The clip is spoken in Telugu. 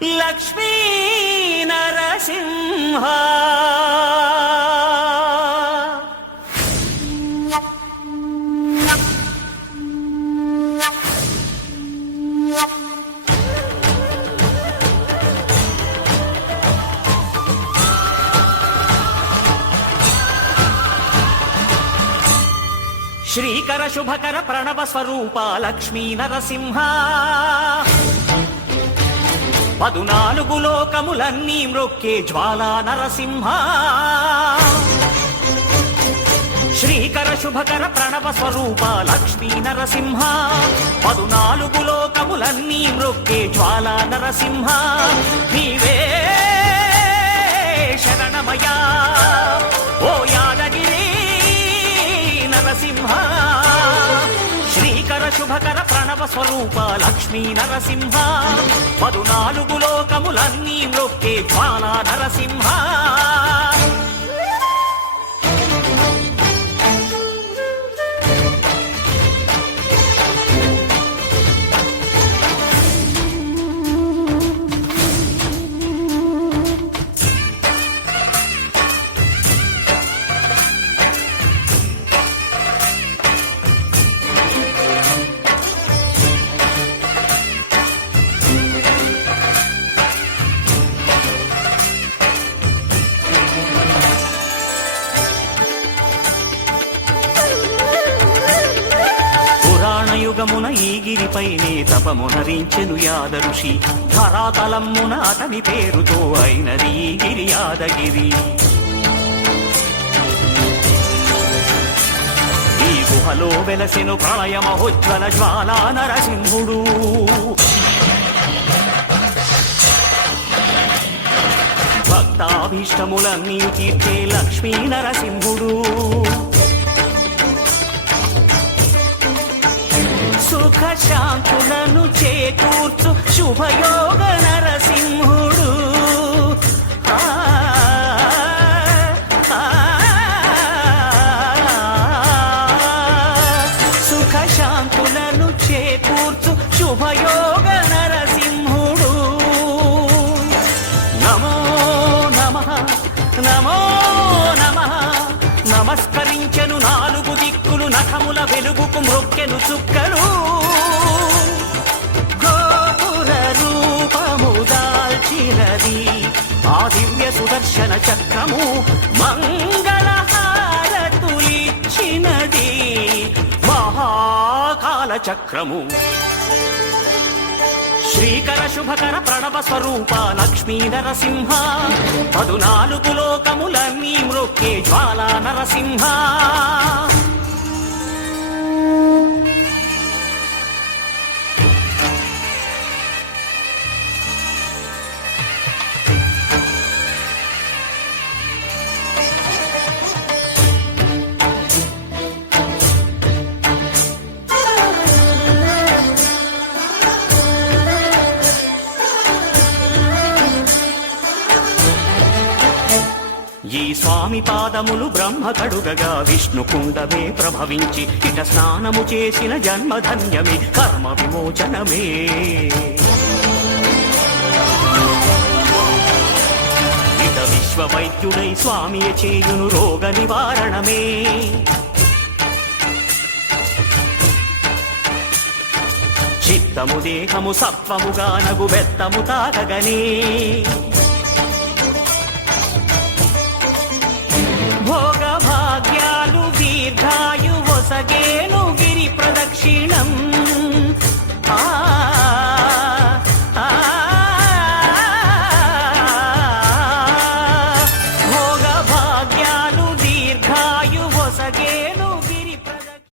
లక్ష్మీ నరసింహ శ్రీకర శుభకర ప్రణవ స్వరూప లక్ష్మీ నరసింహ 14 లోకములన్నీ మ్రొక్కే జ్వాలా నరసింహ శ్రీకర శుభకర ప్రణవ స్వరూప లక్ష్మీ నరసింహ 14 లోకములన్నీ మ్రొక్కే జ్వాలా నరసింహ నీవే శరణమయా ఓ యాదగిరి నరసింహ శ్రీకర శుభకర ప్రణవ స్వరూప లక్ష్మీ నరసింహ 14 లోకములన్నీ మ్రొక్కే జ్వాలా నరసింహ యుగమున ఈ గిరిపైనే తపమునరించెను యాద ఋషి ధరాతలమ్మున అతని పేరుతో అయినది ఈ గిరి యాదగిరి ఈ గుహలో వెలసెను ప్రళయ మహోజ్వల జ్వాలా నరసింహుడు భక్తాభీష్టములన్నీ తీర్చే లక్ష్మీ నరసింహుడు సుఖ శాంతులను చేకూర్చు శుభయోగ నరసింహుడు సుఖ శాంతులను చేకూర్చు శుభయోగ నరసింహుడు నమో నమః నమో నమః నమస్కరించెను 4 దిక్కులు నఖముల వెలుగుకు మ్రొక్కెను చుక్కలు గోపుర రూపము దాల్చినది ఆ దివ్య సుదర్శన చక్రము మంగళహారతులిచ్చినది మహాకాల చక్రము శ్రీకర శుభకర ప్రణవ స్వరూప లక్ష్మీ నరసింహ 14 లోకములన్నీ మ్రొక్కే జ్వాలా నరసింహ ఈ స్వామి పాదములు బ్రహ్మ కడుగగా విష్ణు కుండమే ప్రభవించి ఇట స్నానము చేసిన జన్మధన్యమే కర్మ విమోచనమే ఇట విశ్వవైద్యుడై స్వామియ చేయును రోగ నివారణమే చిత్తము దేహము సత్వముగా నగు బెత్తము తాకగనే భోగ భాగ్యాలు దీర్ఘాయు ఒసగేను